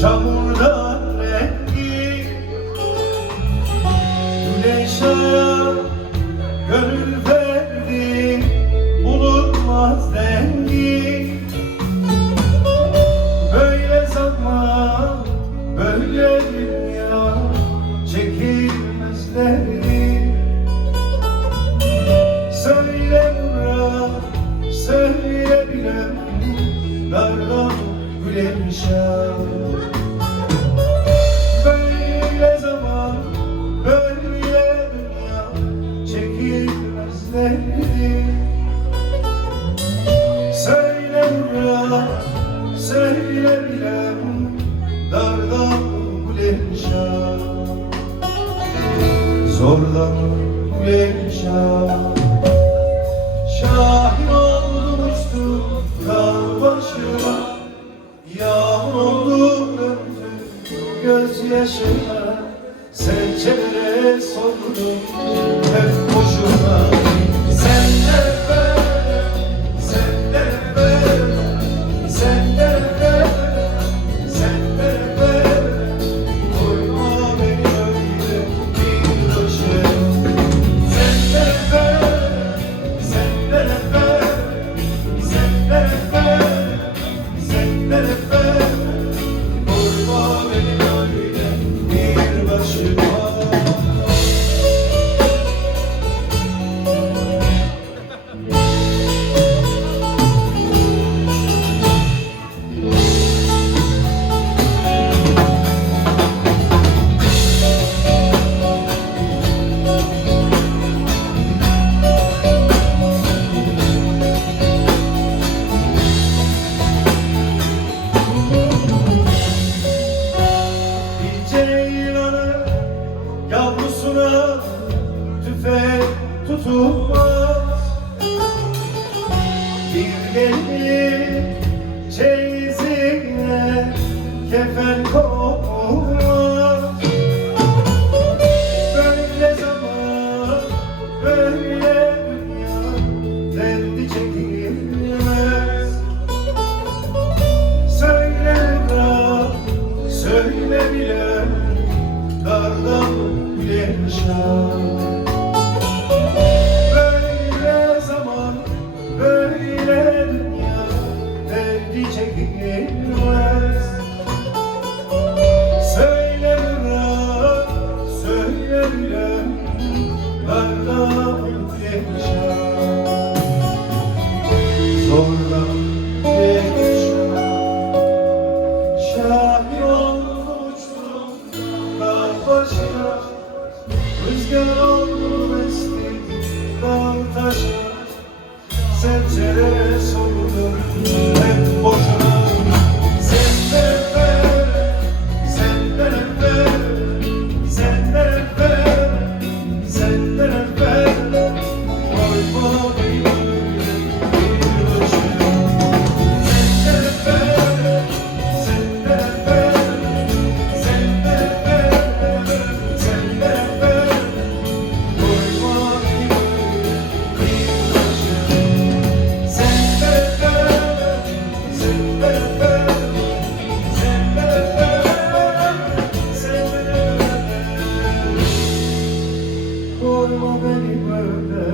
Çamurdan rengi güneşe gönül verdi bulunmaz dengi. Böyle zaman böyle dünya çekilmez derdi. Söyle Murat söyle bilem dardan gülemişem. Böyle zaman, böyle dünya çekilmez derdi. Söyle Murat, söyle bilem dardan gülemişem. Zordan gülemişem. Şahin oldum uçtum dağ başıma, yağmur oldum döndüm gözyaşıma. Serçelere sordum hep boşuna. Senden böyle, senden böyle, senden böyle, senden böyle. Koyma beni öyle bir başına. Senden böyle, senden böyle, senden böyle, senden böyle. Koyma beni öyle bir başıma. Yavrusuna tüfek tutulmaz. Bir gelin çeyizine kefen konmaz. Böyle zaman, böyle dünya derdi çekilmez. Söyle Murat, söyle bilem dardan gülemişem. Böyle zaman, böyle dünya derdi çekilmez. Söyle Murat, söyle bilem dardan gülemişem. Zordan gülemişem. Şahin oldum uçtum dağ başına, rüzgar oldum esti dağ taşa. Serçelere sordum hep boşuna. Senden böyle, senden böyle, senden böyle, senden böyle. Koyma beni böyle bir başına. Senden böyle, senden böyle, senden böyle, senden böyle. Koyma beni böyle bir başına. Senden böyle, senden böyle, senden böyle, senden böyle. Koyma beni böyle